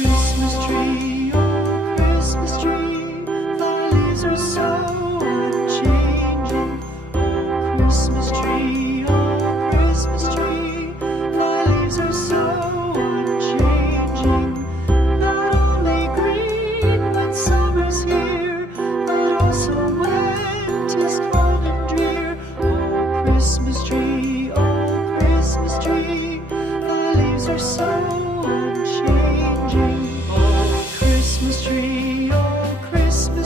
Christmas tree, oh Christmas tree, thy leaves are so unchanging. Oh Christmas tree, oh Christmas tree, thy leaves are so unchanging. Not only green when summer's here, but also when 'tis cold and drear. Oh Christmas tree, thy leaves are so unchanging. Oh Christmas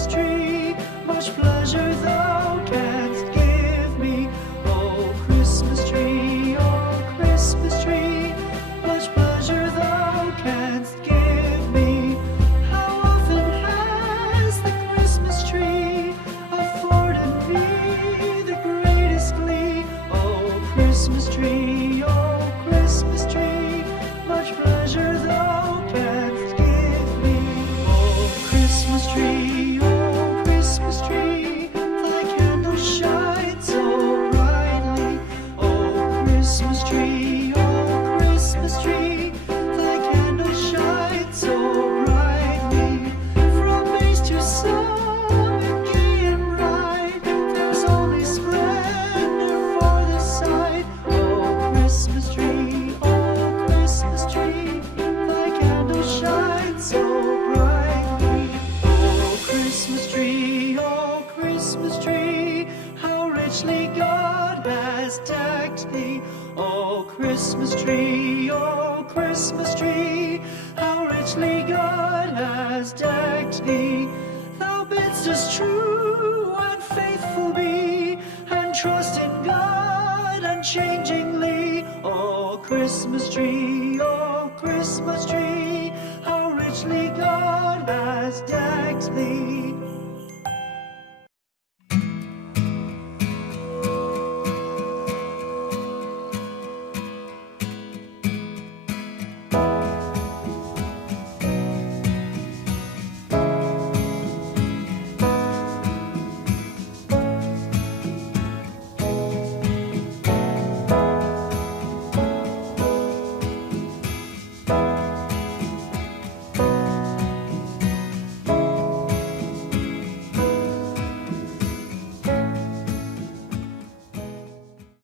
tree, much pleasure thou canst give me. Oh Christmas tree, much pleasure thou canst give me. How often has the Christmas tree afforded me the greatest glee? Oh Christmas tree, much pleasure thou canst give me. Oh Christmas tree, thy candles shine so brightly. Oh Christmas tree, thy candles shine so brightly. From base to summit, gay and bright, there's only splendor for the sight. Oh Christmas tree, thy candles shine so brightly. Oh Christmas tree, how richly God has decked thee. Oh Christmas tree, how richly God has decked thee. Thou bidst us true and faithful be, and trust in God unchangingly. Oh Christmas tree, how richly God has decked thee.